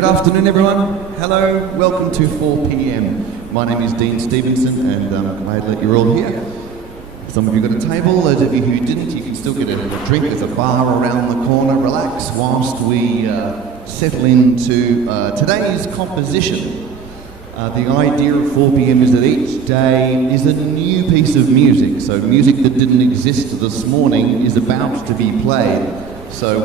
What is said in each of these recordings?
Good afternoon, everyone. Hello, welcome to 4 p.m. My name is Dean Stevenson, and I'm glad that you're all here. Some of you got a table, those of you who didn't, you can still get a drink. There's a bar around the corner. Relax whilst we settle into today's composition. The idea of 4 p.m. is that each day is a new piece of music. So music that didn't exist this morning is about to be played. So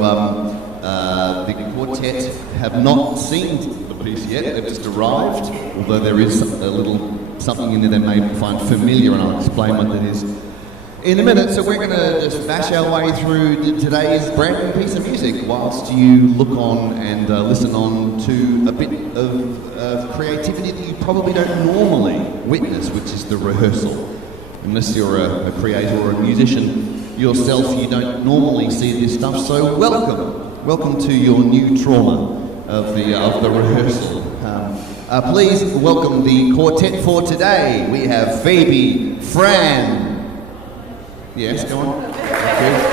the quartet have not seen the piece yet, they've just arrived, although there is a little something in there they may find familiar, and I'll explain what that is in a minute. So we're going to just bash our way through today's brand new piece of music whilst you look on and listen on to a bit of creativity that you probably don't normally witness, which is the rehearsal. Unless you're a creator or a musician yourself, you don't normally see this stuff. So welcome to your new trauma of the rehearsal. Please welcome the quartet for today. We have Phoebe, Fran. Yes, go on. Thank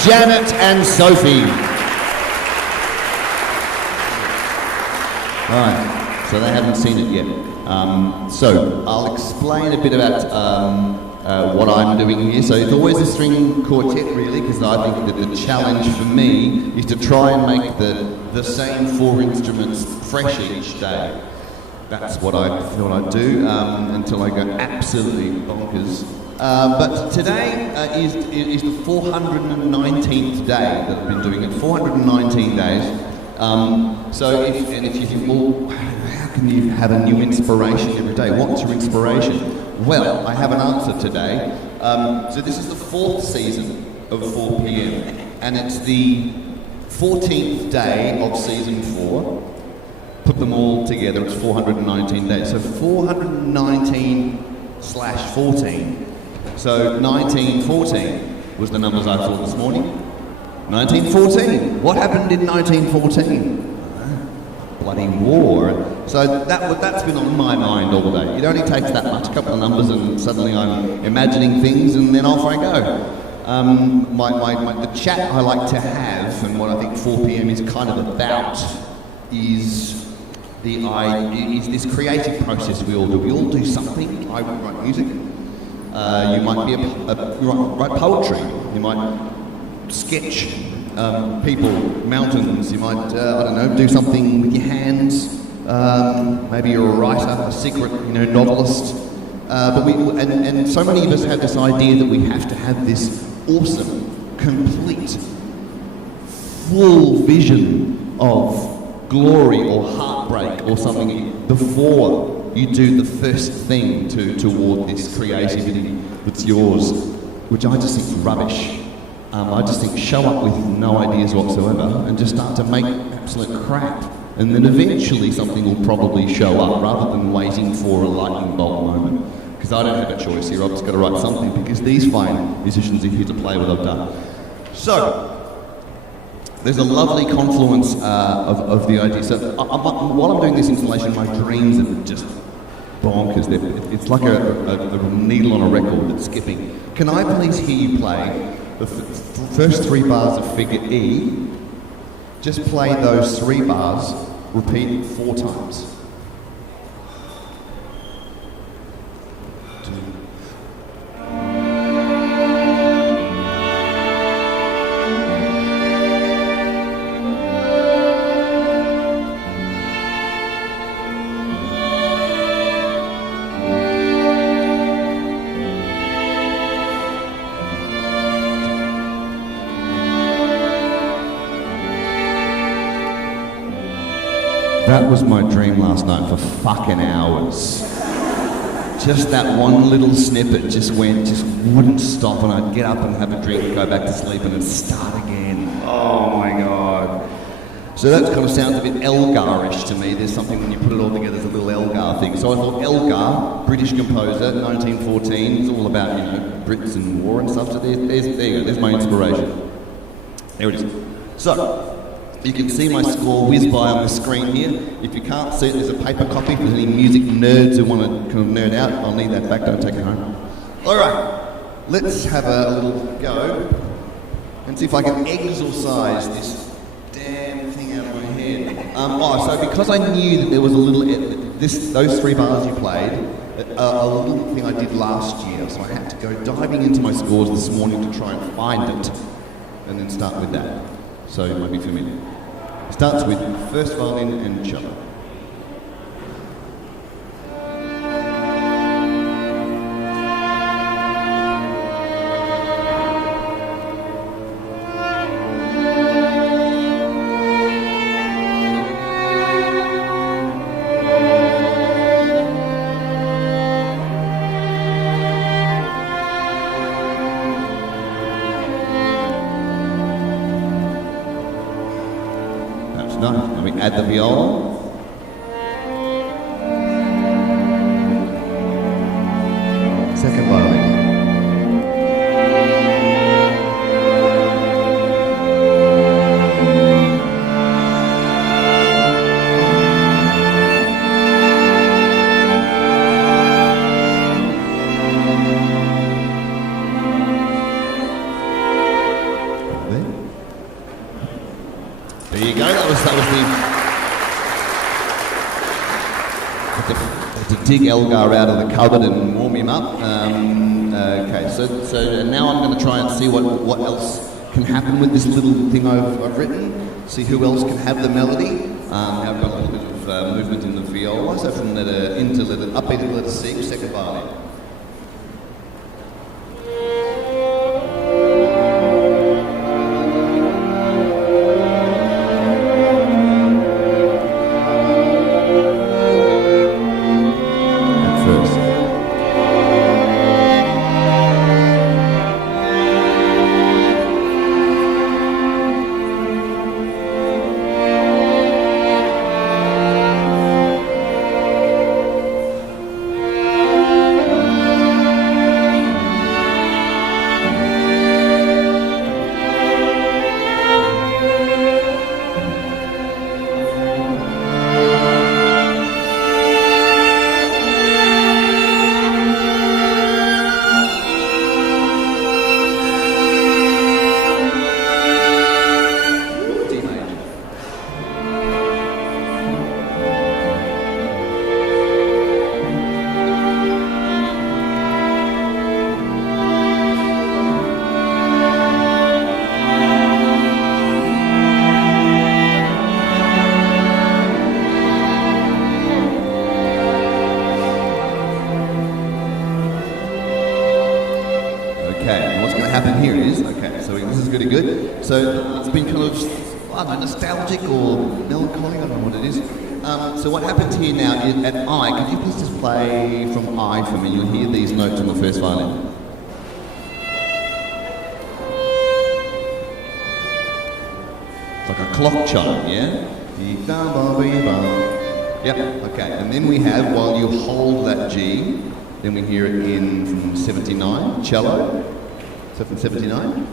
you. Janet and Sophie. All right, so they haven't seen it yet. So I'll explain a bit about what I'm doing here. So it's always a string quartet, really, because I think that the challenge for me is to try and make the same four instruments fresh each day. That's what I thought I'd do until I go absolutely bonkers. But today is the 419th day that I've been doing it. 419 days. So if you think, well, how can you have a new inspiration every day? What's your inspiration? Well, I have an answer today. So this is the fourth season of 4 p.m. and it's the 14th day of season 4. Put them all together, it's 419 days. So 419/14. So 1914 was the numbers I thought this morning. 1914. What happened in 1914? Bloody war. So that's been on my mind all day. It only takes that much, a couple of numbers, and suddenly I'm imagining things, and then off I go. The chat I like to have, and what I think 4 p.m. is kind of about, is this creative process we all do. We all do something. I write music. You might be write poetry. You might sketch people, mountains. You might do something with your hands. Maybe you're a writer, a secret novelist. But so many of us have this idea that we have to have this awesome, complete, full vision of glory or heartbreak or something before you do the first thing toward this creativity that's yours, which I just think is rubbish. I just think show up with no ideas whatsoever and just start to make absolute crap, and then eventually something will probably show up rather than waiting for a lightning bolt moment. Because I don't have a choice here, I've just got to write something because these fine musicians are here to play what I've done. So, there's a lovely confluence of the idea. So while I'm doing this installation, my dreams are just bonkers. It's like a needle on a record that's skipping. Can I please hear you play the first 3 bars of figure E? Just play those 3 bars, repeat 4 times. That was my dream last night for fucking hours. Just that one little snippet just wouldn't stop, and I'd get up and have a drink, go back to sleep, and it'd start again. Oh my God. So that kind of sounds a bit Elgar-ish to me. There's something when you put it all together, there's a little Elgar thing. So I thought Elgar, British composer, 1914, it's all about, Brits and war and stuff. So there you go, there's my inspiration. There it is. So, you can see my score whiz by on the screen here. If you can't see it, there's a paper copy. If there's any music nerds who want to kind of nerd out, I'll need that back, don't take it home. All right, let's have a little go and see if I can exorcise this damn thing out of So because I knew that there was a little, those 3 bars you played, a little thing I did last year, so I had to go diving into my scores this morning to try and find it, and then start with that. So it might be familiar. It starts with first violin and cello. Then we add the viola. Second violin. There you go. That was the to dig Elgar out of the cupboard and warm him up. Okay, so now I'm going to try and see what else can happen with this little thing I've written. See who else can have the melody. I've got a little bit of movement in the viola. So from letter into letter upbeat to letter C, second violin. Happen here is, okay, so this is really good. So it's been kind of, I don't know, nostalgic or melancholy, I don't know what it is. So what happens here now is at I, could you please just play from I for me? You'll hear these notes on the first violin. It's like a clock chime, yeah? Yep, okay. And then we have, while you hold that G, then we hear it in from 79, cello. So from 79.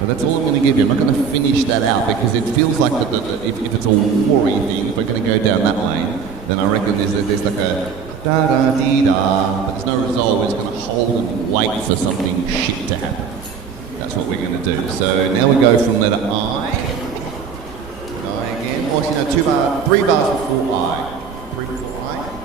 But that's all I'm going to give you. I'm not going to finish that out because it feels like if it's a war-y thing, if we're going to go down that lane, then I reckon there's like a da-da-dee-da, but there's no resolve. It's going to hold and wait for something shit to happen. That's what we're going to do. So now we go from letter I. I again. Or, 3 bars before I. 3 before I.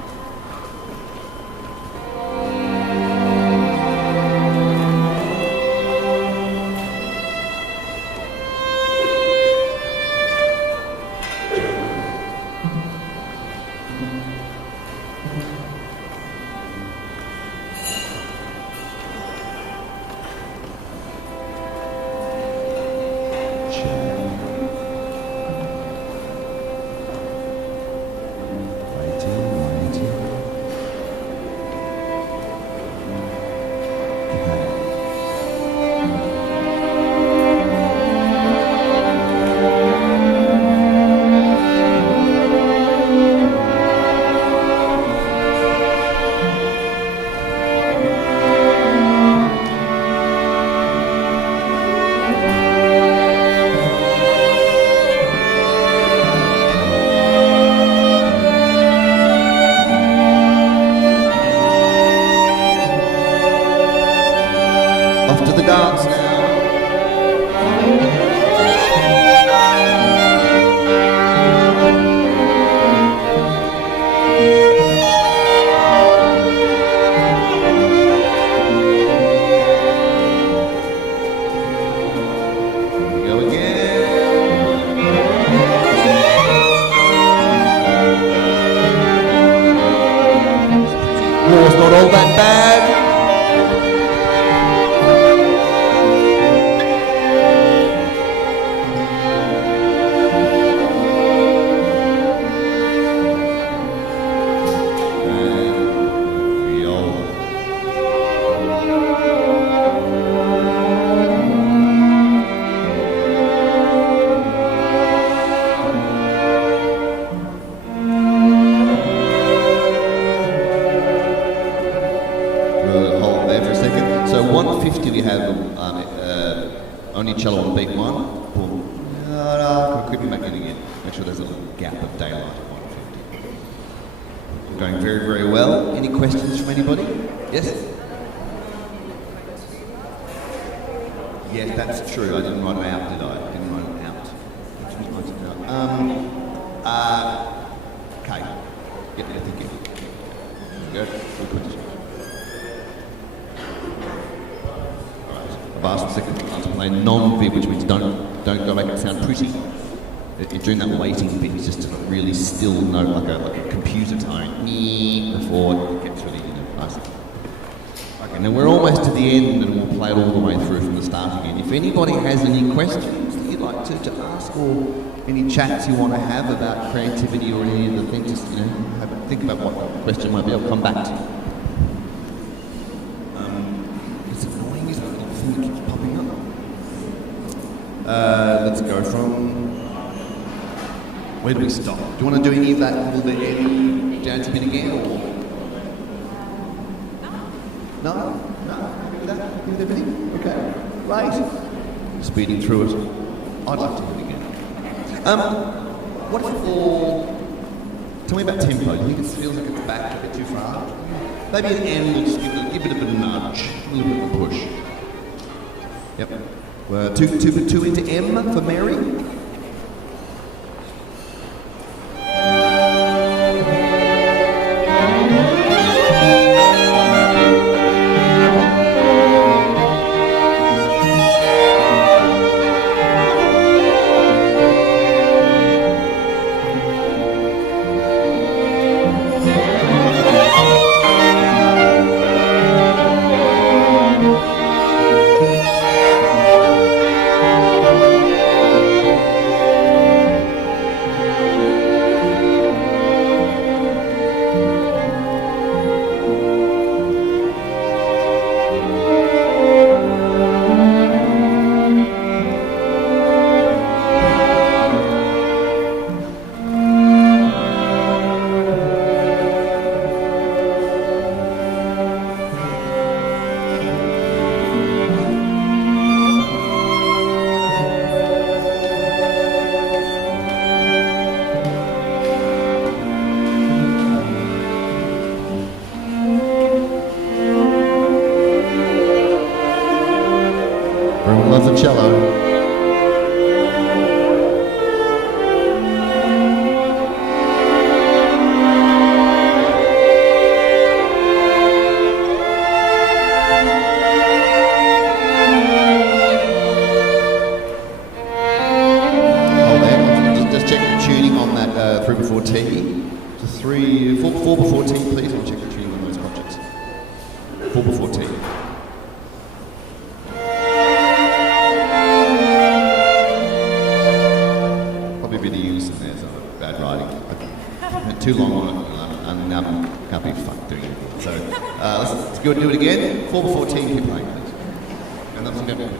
1, boom, creeping back in again. Make sure there's a little gap of daylight at 1:50. Going very, very well. Any questions from anybody? Yes? Yes, that's true. I didn't write it out, did I? I didn't write it out. Okay. Get there thinking. There we go. Good question. I've asked the second class to play non-vib, which means don't go make it sound pretty. During that waiting bit, it's just a really still note, like a computer tone, before it gets really, nice. Okay, now we're almost to the end, and we'll play it all the way through from the start again. If anybody has any questions that you'd like to ask, or any chats you want to have about creativity or any of the things, just think about what the question might be. I'll come back to you. It's annoying, isn't it? The thing that keeps popping up. Let's go from. Where do we stop? Do you want to do any of that little bit heavy dancing bit again, or? No? Happy with that? Happy with everything? Okay. Right. Speeding through it. I'd like to do it again. What if all... Tell me about tempo. Do you think it feels like it's back a bit too far? Maybe at the end we'll just give it a bit of a nudge, a little bit of a push. Yep. 2 into M for Mary. Do it again. 4 before 10, keep playing, please. And that's about it.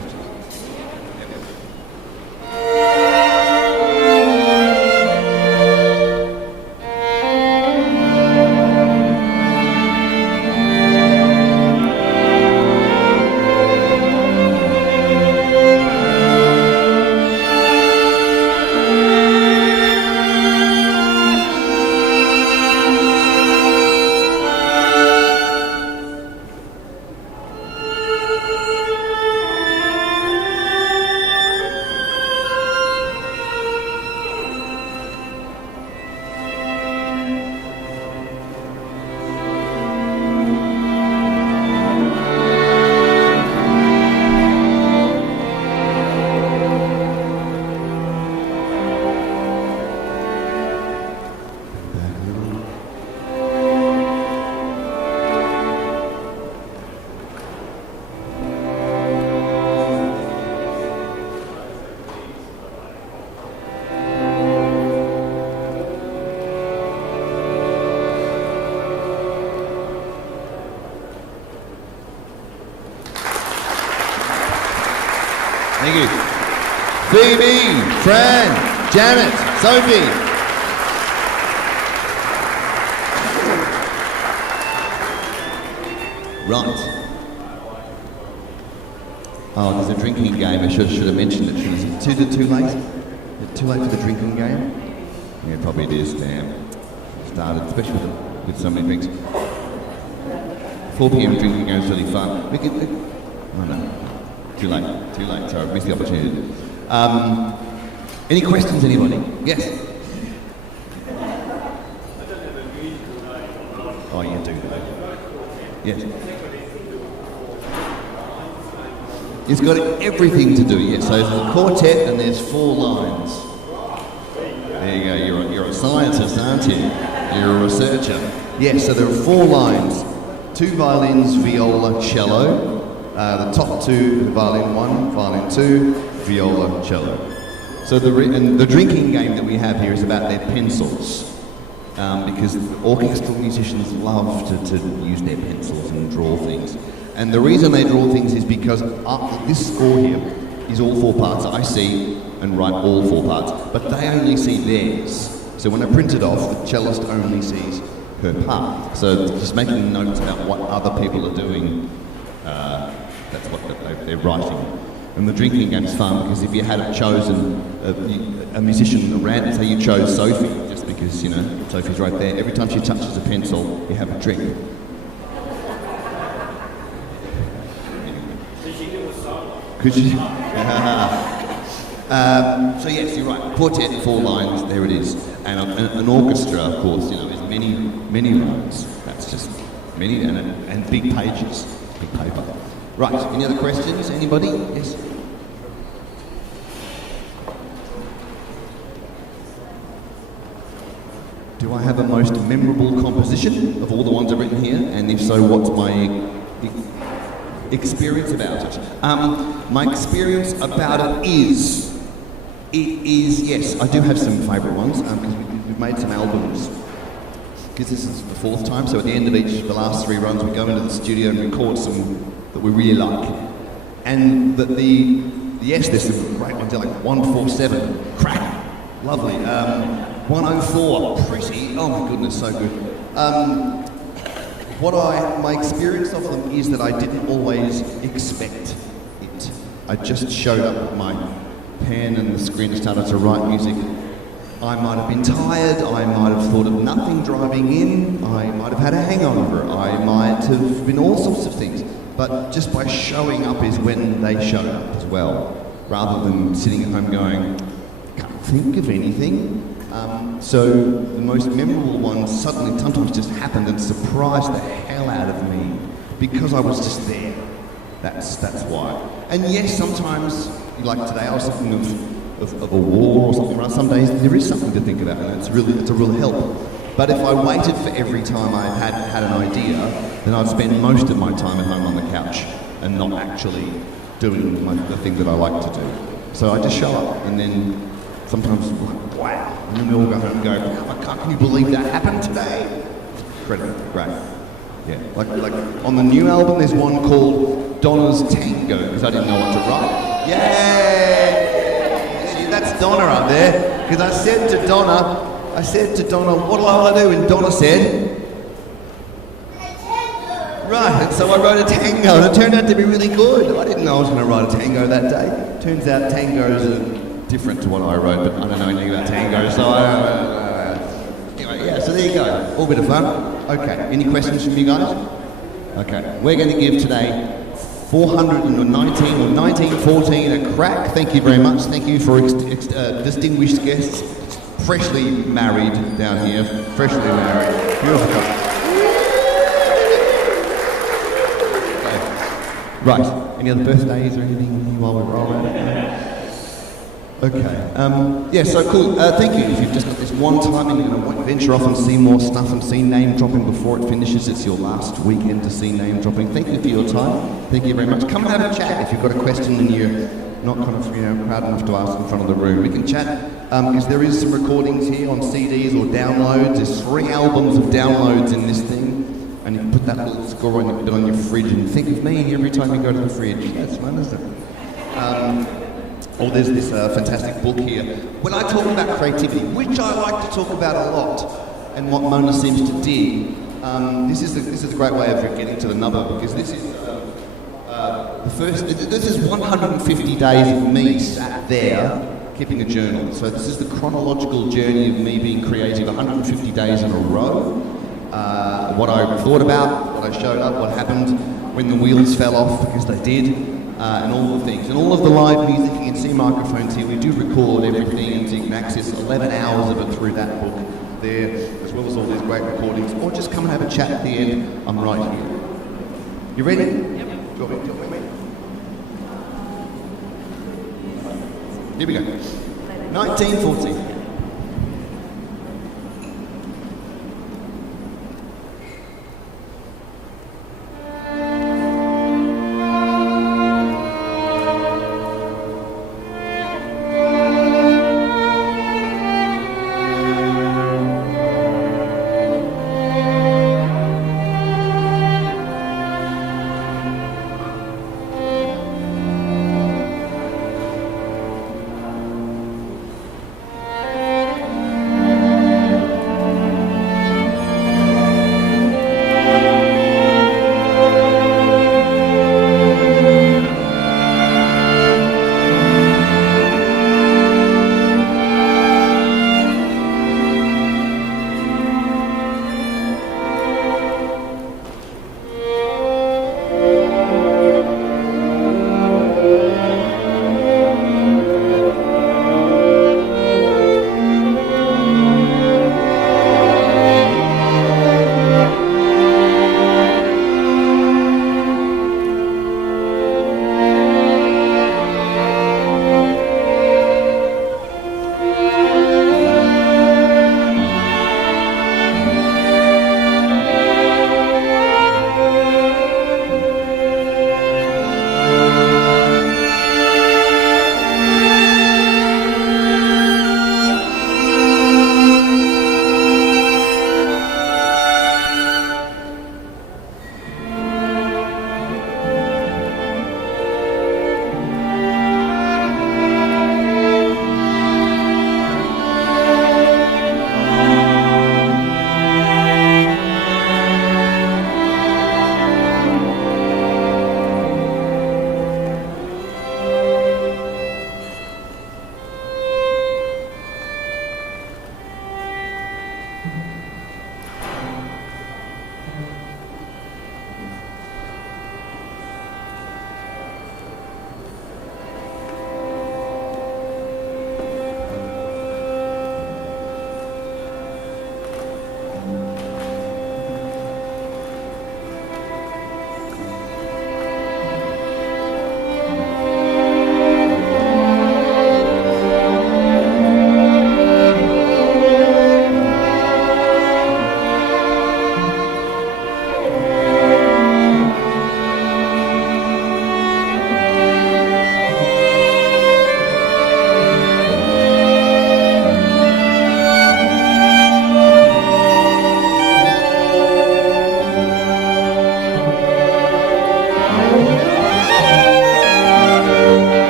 Thank you. Phoebe, Fran, Janet, Sophie. Right. Oh, there's a drinking game. I should have mentioned it. Is it too late? Is it too late for the drinking game? Yeah, probably it is. Damn. Started, especially with so many drinks. 4 p.m. drinking game is really fun. Oh no. Too late. Sorry, I've missed the opportunity. Any questions, anybody? Yes? Oh, you do. Yes. It's got everything to do, yes. So there's a quartet and there's 4 lines. There you go, you're a scientist, aren't you? You're a researcher. Yes, so there are 4 lines. 2 violins, viola, cello. The top 2, violin 1, violin 2, viola, cello. So the drinking game that we have here is about their pencils. Because orchestral musicians love to use their pencils and draw things. And the reason they draw things is because this score here is all 4 parts. I see and write all 4 parts, but they only see theirs. So when I print it off, the cellist only sees her part. So just making notes about what other people are doing, that's what they're writing. And the drinking game is fun because if you had chosen a musician at random, say you chose Sophie, just because, you know, Sophie's right there, every time she touches a pencil, you have a drink. Could you? So yes, you're right. Quartet, 4 lines, there it is. And an orchestra, of course, you know, is many lines. That's just many and big pages, big paper. Right. Any other questions? Anybody? Yes. Do I have a most memorable composition of all the ones I've written here? And if so, what's my experience about it? My experience about it is, yes, I do have some favourite ones, because we've made some albums. Because this is the 4th time, so at the end of the last 3 runs, we go into the studio and record some that we really like. And yes, there's some great ones, like 147, crack, lovely. 104, pretty, oh my goodness, so good. My experience of them is that I didn't always expect it. I just showed up with my pen and the screen and started to write music. I might have been tired, I might have thought of nothing driving in, I might have had a hangover, I might have been all sorts of things. But just by showing up is when they showed up as well, rather than sitting at home going, can't think of anything. So the most memorable ones suddenly sometimes just happened and surprised the hell out of me because I was just there. That's why. And yes, sometimes, like today, I was thinking of a war or something. Right? Some days there is something to think about, and it's a real help. But if I waited for every time I had an idea, then I'd spend most of my time at home on the couch and not actually doing the thing that I like to do. So I just show up, and then sometimes, wow, and then we all go home and go, can you believe that happened today? Incredible, great. Yeah, like on the new album, there's one called Donna's Tango, because I didn't know what to write. Yay! See, that's Donna up there, because I said to Donna, what do I want to do? And Donna said, right, and so I wrote a tango, and it turned out to be really good. I didn't know I was going to write a tango that day. Turns out tangos are different to what I wrote, but I don't know anything about tango, so anyway, yeah, so there you go. All a bit of fun. Okay, any questions from you guys? Okay, we're going to give today 419 or 1914 a crack. Thank you very much. Thank you for distinguished guests. Freshly married down here. Freshly married. Beautiful couple. Okay. Right, any other birthdays or anything while we're all at it? Okay. Yeah, so cool. Thank you. If you've just got this one time and you're going to venture off and see more stuff and see name dropping before it finishes, it's your last weekend to see name dropping. Thank you for your time. Thank you very much. Come and have a chat if you've got a question and you're not kind of, proud enough to ask in front of the room. We can chat because there is some recordings here on CDs or downloads. There's 3 albums of downloads in this thing. And you can put that little score on, you put it on your fridge and think of me every time you go to the fridge. That's fun, isn't it? Or there's this fantastic book here. When I talk about creativity, which I like to talk about a lot, and what Mona seems to dig, this is a great way of getting to the number, because this is This is 150 days of me sat there keeping a journal. So this is the chronological journey of me being creative, 150 days in a row. What I thought about, what I showed up, what happened when the wheels fell off, because they did, and all the things. And all of the live music, you can see microphones here, we do record everything, and so you can access 11 hours of it through that book there, as well as all these great recordings, or just come and have a chat at the end. I'm right here. You ready? Yep. Do you want me? Here we go. 1914.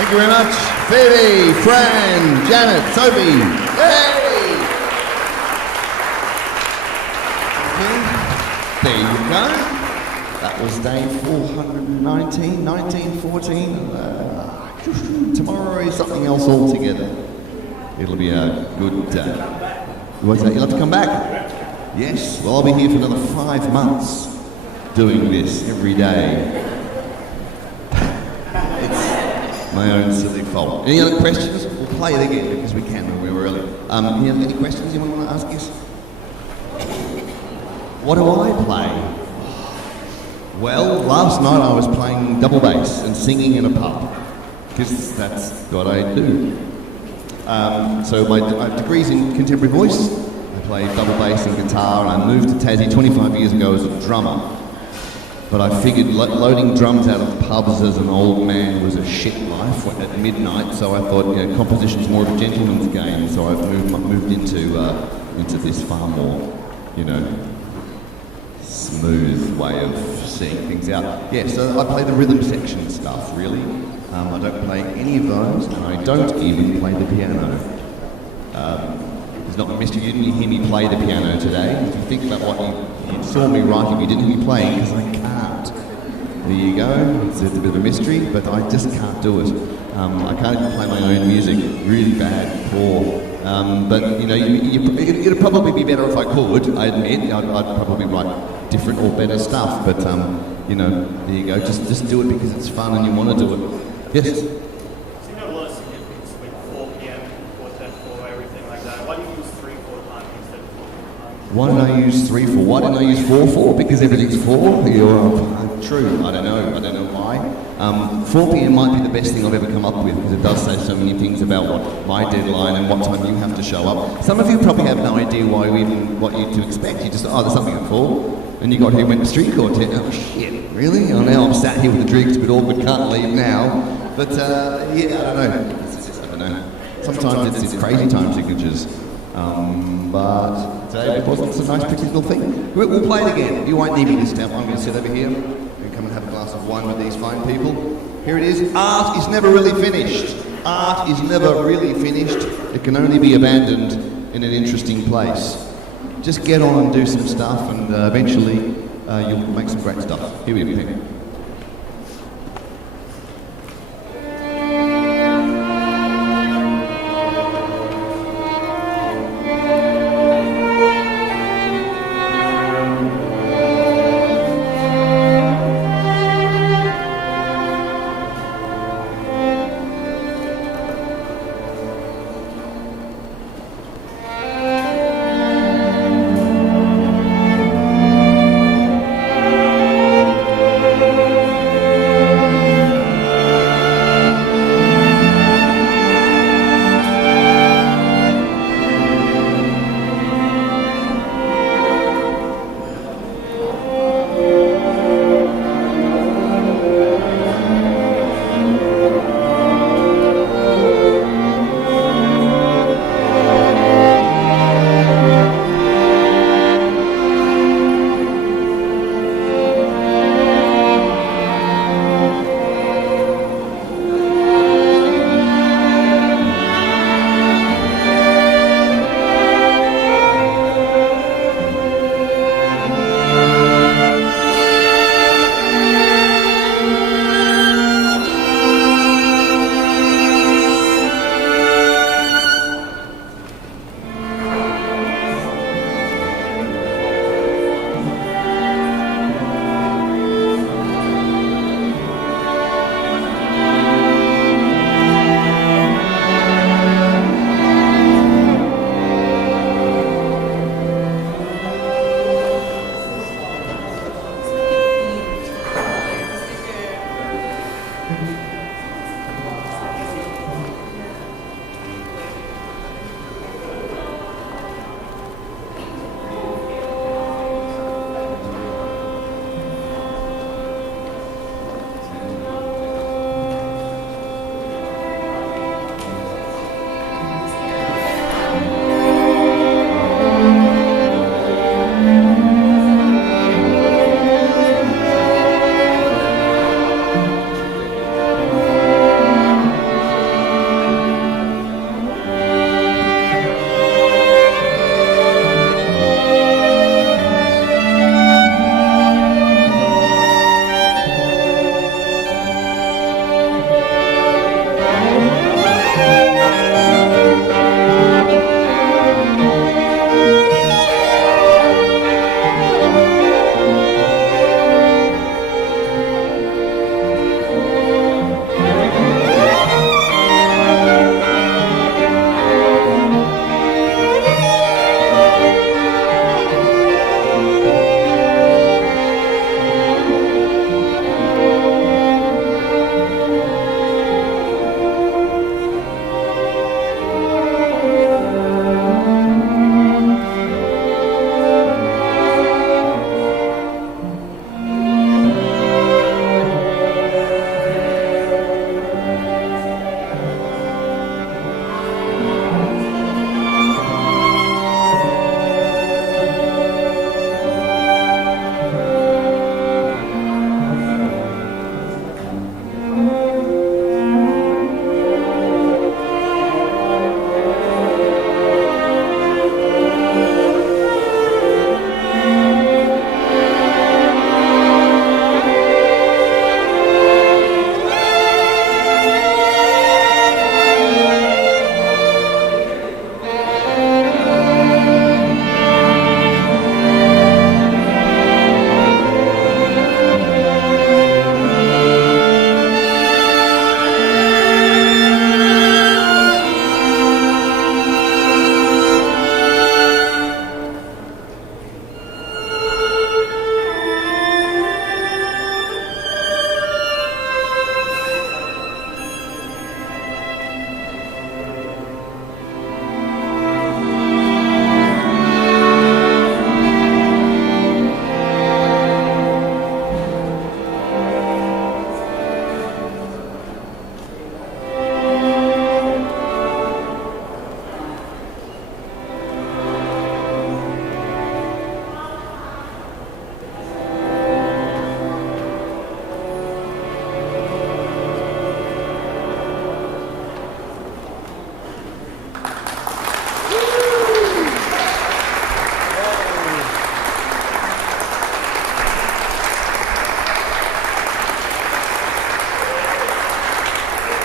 Thank you very much. Phoebe, Fran, Janet, Sophie. Hey! There you go. That was day 419, 1914. Tomorrow is something else altogether. It'll be a good day. What's that? You'll have to come back? Yes. Well, I'll be here for another 5 months doing this every day. It's my own silly fault. Any other questions? We'll play it again because we can when we're early. Any questions you want to ask us? What do I play? Well, last night I was playing double bass and singing in a pub, because that's what I do. So my degree's in contemporary voice. I play double bass and guitar, and I moved to Tassie 25 years ago as a drummer. But I figured loading drums out of pubs as an old man was a shit life at midnight, so I thought, composition's more of a gentleman's game, so I've moved into this far more, smooth way of seeing things out. Yeah, so I play the rhythm section stuff, really. I don't play any of those, and I don't even play the piano. It's not a mystery, you didn't hear me play the piano today. If you think about what you saw me write, if you didn't hear me playing, because I can't. There you go, it's a bit of a mystery, but I just can't do it. I can't even play my own music, really bad, poor. But it'd probably be better if I could, I admit. I'd probably write different or better stuff, but there you go, just do it because it's fun and you want to do it. Yes? So you know a lot of significance with 4 p.m, quartet, 4, everything like that. Why do you use 3/4 time instead of 4/4 time? Why didn't I use 3/4? Why didn't I use 4/4? Because everything's 4? True, I don't know why. 4 p.m. might be the best thing I've ever come up with, because it does say so many things about what my deadline and what time you have to show up. Some of you probably have no idea what you to expect. You just, there's something at 4. And you got here, went to street quartet. Oh shit, really? Oh, now I'm sat here with a drink, it's a bit awkward, can't leave now. But I don't know. Sometimes it's crazy time signatures. But today it wasn't a nice practical thing. We'll play it again. You won't need me this time. I'm going to sit over here and come and have a glass of wine with these fine people. Here it is. Art is never really finished. Art is never really finished. It can only be abandoned in an interesting place. Just get on and do some stuff, and eventually you'll make some great stuff. Here we go.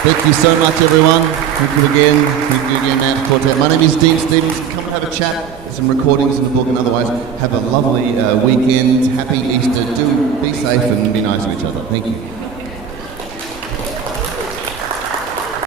Thank you so much, everyone. Thank you again, man, Quartet. My name is Dean Stevenson. Come and have a chat. There's some recordings in the book, and otherwise, have a lovely weekend. Happy Easter. Do be safe and be nice to each other. Thank you.